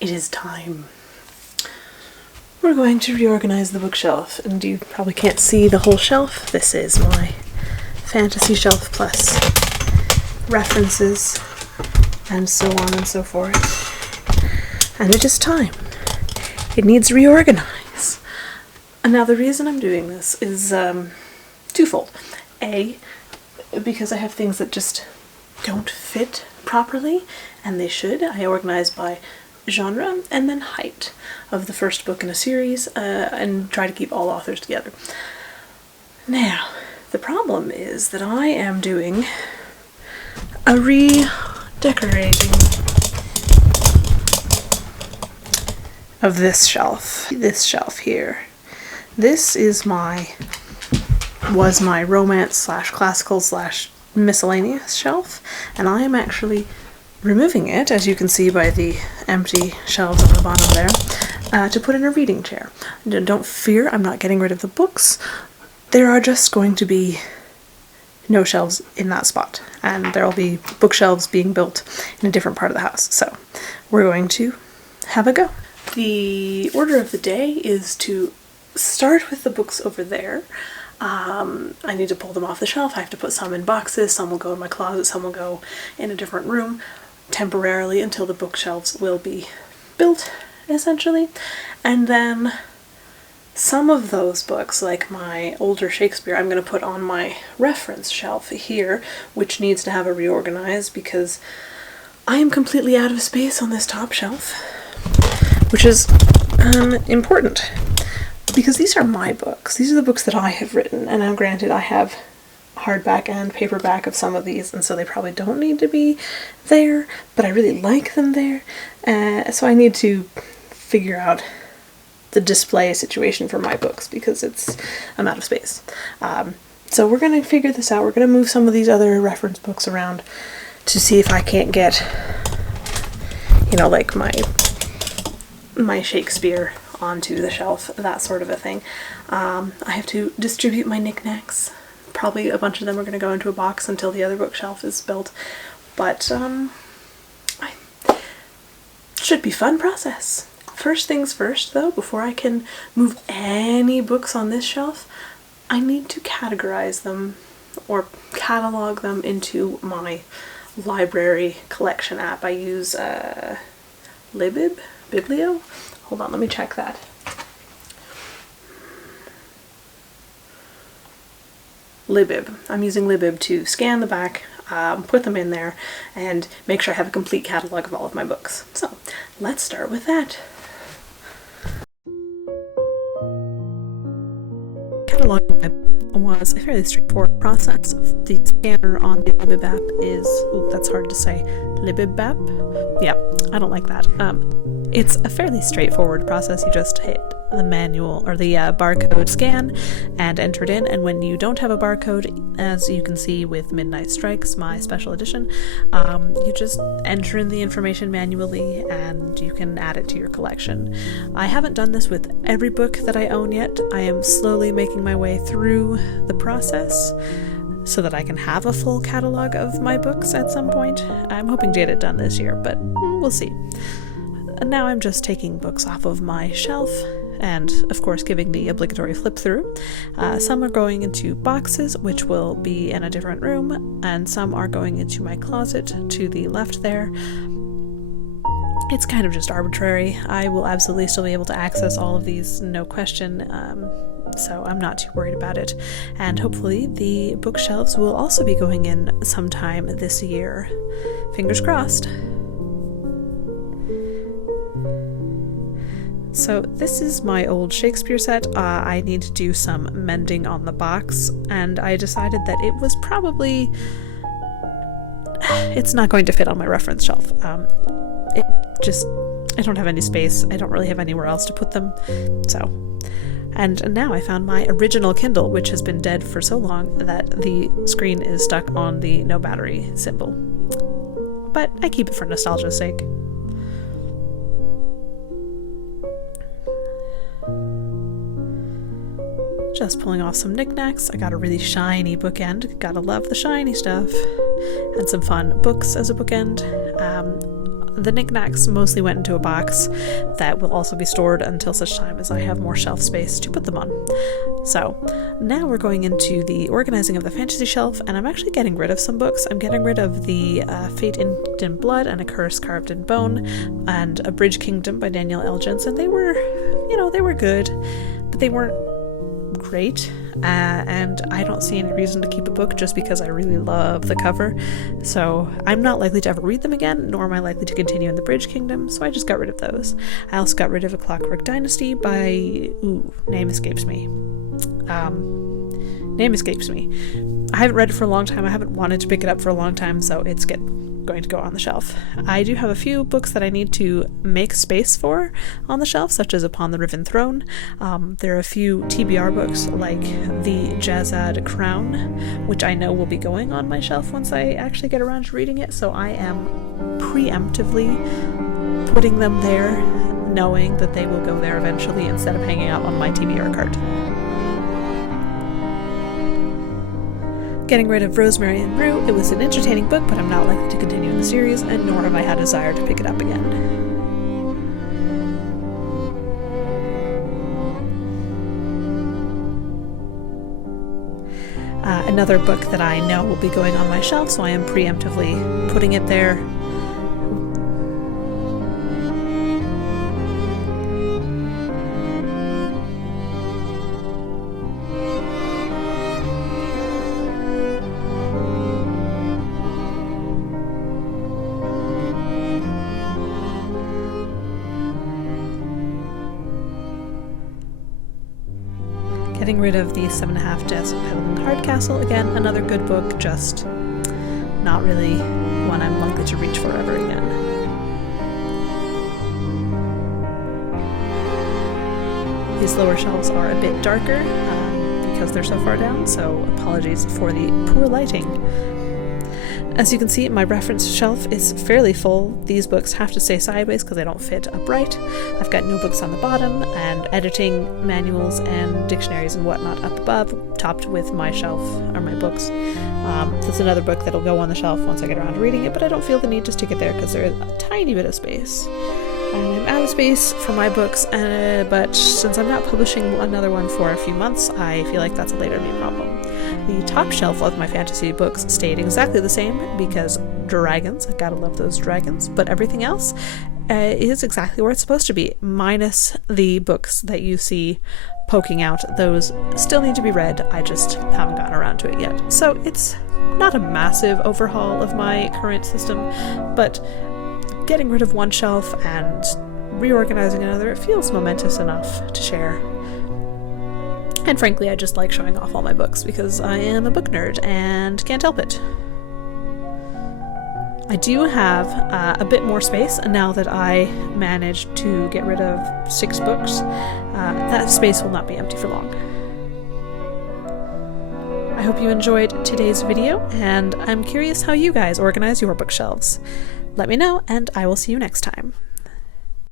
it is time. We're going to reorganize the bookshelf, and you probably can't see the whole shelf. This is my fantasy shelf plus references and so on and so forth. And it is time. It needs reorganize. And now the reason I'm doing this is twofold. A, because I have things that just don't fit properly, and they should. I organize by genre and then height of the first book in a series, and try to keep all authors together. Now, the problem is that I am doing a redecorating of this shelf here. This is was my romance slash classical slash miscellaneous shelf, and I am actually removing it, as you can see by the empty shelves on the bottom there, to put in a reading chair. Don't fear, I'm not getting rid of the books. There are just going to be no shelves in that spot, and there will be bookshelves being built in a different part of the house. So we're going to have a go. The order of the day is to start with the books over there. I need to pull them off the shelf. I have to put some in boxes, some will go in my closet, some will go in a different room temporarily until the bookshelves will be built, essentially. And then some of those books, like my older Shakespeare, I'm going to put on my reference shelf here, which needs to have a reorganize because I am completely out of space on this top shelf, which is important. Because these are my books. These are the books that I have written, and now granted I have hardback and paperback of some of these, and so they probably don't need to be there, but I really like them there, so I need to figure out the display situation for my books because I'm out of space. So we're going to figure this out. We're going to move some of these other reference books around to see if I can't get, like my Shakespeare onto the shelf, that sort of a thing. I have to distribute my knickknacks. Probably a bunch of them are going to go into a box until the other bookshelf is built, but should be fun process. First things first though, before I can move any books on this shelf, I need to categorize them or catalog them into my library collection app. I use Biblio? Hold on, let me check that. Libib. I'm using Libib to scan the back, put them in there, and make sure I have a complete catalog of all of my books. So, let's start with that. Cataloging was a fairly straightforward process. The scanner on the Libib app is, that's hard to say, Libib app? Yeah, I don't like that. It's a fairly straightforward process. You just hit the manual or the barcode scan and enter it in, and when you don't have a barcode, as you can see with Midnight Strikes, my special edition, you just enter in the information manually and you can add it to your collection. I haven't done this with every book that I own yet. I am slowly making my way through the process so that I can have a full catalog of my books at some point. I'm hoping to get it done this year, but we'll see. And now I'm just taking books off of my shelf and, of course, giving the obligatory flip through. Some are going into boxes, which will be in a different room, and some are going into my closet to the left there. It's kind of just arbitrary. I will absolutely still be able to access all of these, no question, so I'm not too worried about it. And hopefully the bookshelves will also be going in sometime this year. Fingers crossed. So this is my old Shakespeare set. I need to do some mending on the box, and I decided that it was probably... it's not going to fit on my reference shelf. I don't have any space. I don't really have anywhere else to put them, so... And now I found my original Kindle, which has been dead for so long that the screen is stuck on the no battery symbol. But I keep it for nostalgia's sake. Just pulling off some knickknacks. I got a really shiny bookend. Gotta love the shiny stuff. And some fun books as a bookend. The knickknacks mostly went into a box that will also be stored until such time as I have more shelf space to put them on. So now we're going into the organizing of the fantasy shelf, and I'm actually getting rid of some books. I'm getting rid of the Fate Inked in Blood and A Curse Carved in Bone and A Bridge Kingdom by Danielle L. Jensen. They were, they were good, but they weren't great, and I don't see any reason to keep a book just because I really love the cover. So I'm not likely to ever read them again, nor am I likely to continue in the Bridge Kingdom, so I just got rid of those. I also got rid of A Clockwork Dynasty by name escapes me. I haven't read it for a long time. I haven't wanted to pick it up for a long time, so it's going to go on the shelf. I do have a few books that I need to make space for on the shelf, such as Upon the Riven Throne. There are a few TBR books like the Jazad Crown, which I know will be going on my shelf once I actually get around to reading it, so I am preemptively putting them there, knowing that they will go there eventually instead of hanging out on my TBR cart. Getting rid of Rosemary and Rue. It was an entertaining book, but I'm not likely to continue in the series, and nor have I had a desire to pick it up again. Another book that I know will be going on my shelf, so I am preemptively putting it there. Getting rid of the 7.5 Deaths of Petalin Hardcastle. Again, another good book, just not really one I'm likely to reach for ever again. These lower shelves are a bit darker because they're so far down, so apologies for the poor lighting. As you can see, my reference shelf is fairly full. These books have to stay sideways because they don't fit upright. I've got notebooks on the bottom and editing manuals and dictionaries and whatnot up above, topped with my shelf or my books. That's another book that'll go on the shelf once I get around to reading it, but I don't feel the need to stick it there because there's a tiny bit of space. I'm out of space for my books, but since I'm not publishing another one for a few months, I feel like that's a later me problem. The top shelf of my fantasy books stayed exactly the same because dragons, I gotta love those dragons, but everything else is exactly where it's supposed to be, minus the books that you see poking out. Those still need to be read, I just haven't gotten around to it yet. So it's not a massive overhaul of my current system, but getting rid of one shelf and reorganizing another, it feels momentous enough to share. And frankly, I just like showing off all my books because I am a book nerd and can't help it. I do have a bit more space now that I managed to get rid of 6 books. That space will not be empty for long. I hope you enjoyed today's video, and I'm curious how you guys organize your bookshelves. Let me know, and I will see you next time.